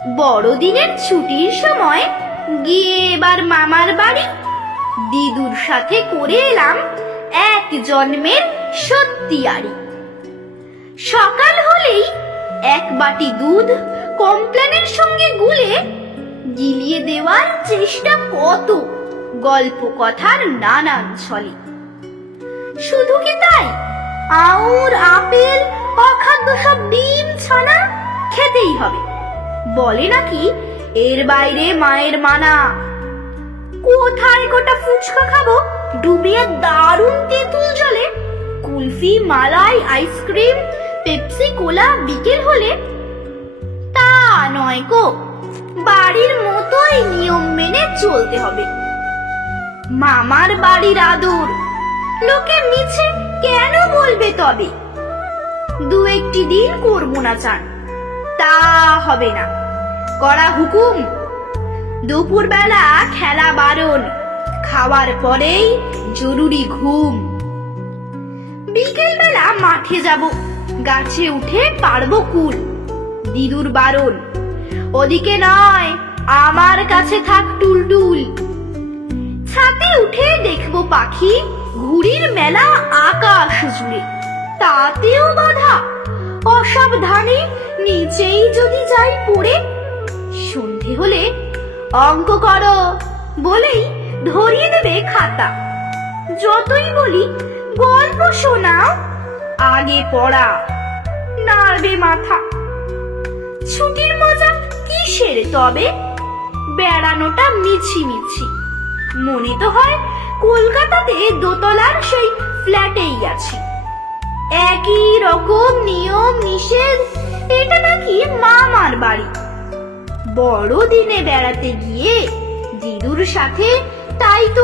বড়দিনের ছুটির সময় গিয়ে এবার মামার বাড়ি দিদুর সাথে করে এলাম এক জন্মের সত্যিয়ারি। সকাল হলেই এক বাটি দুধ কমপ্লেনের সঙ্গে গুলে গিলিয়ে দেওয়ার চেষ্টা কত গল্প কথার নানান ছলে। শুধু কি তাই, আউর আপেল অখাদ্য সব ডিম ছানা খেতেই হবে, বলে নাকি এর বাইরে মায়ের মানা। কোথায় গোটা ফুচকা খাবো ডুবিয়ে দারুণ তেঁতুল জলে, কুলফি মালাই আইসক্রিম পেপসি কোলা বিকেল হলে। তা নয় গো, বাড়ির মতোই নিয়ম মেনে চলতে হবে। মামার বাড়ির আদর লোকে মিছে কেন বলবে তবে? দু একটি দিন করবো না চান, তা হবে না, করা হুকুম। দুপুর বেলা খেলা বারণ, খাওয়ার পরেই জরুরি ঘুম। বিকেল বেলা মাঠে যাব, গাছে উঠে পারবো কুল, দিদুর বারণ। ওদিকে নয়, আমার কাছে থাক টুলটুল। ছাদে উঠে দেখবো পাখি, ঘুড়ির মেলা আকাশ জুড়ে, তাতেও বাধা। অসাবধানে নিচেই যদি যাই পড়ে। সন্ধে হলে অঙ্ক করো বলেই ধরিয়ে দেবে খাতা। যতই বলি গল্প শোনাও, আগে পড়া, নাড়বে মাথা। ছুটির মজা কিসের তবে? বেড়ানোটা মিছি মিছি। মনে তো হয় কলকাতাতে দোতলার সেই ফ্ল্যাটেই আছি। একই রকম নিয়ম নিষেধ, এটা নাকি মামার বাড়ি। বড়দিনে বেড়াতে গিয়ে দিদুর সাথে তাই তো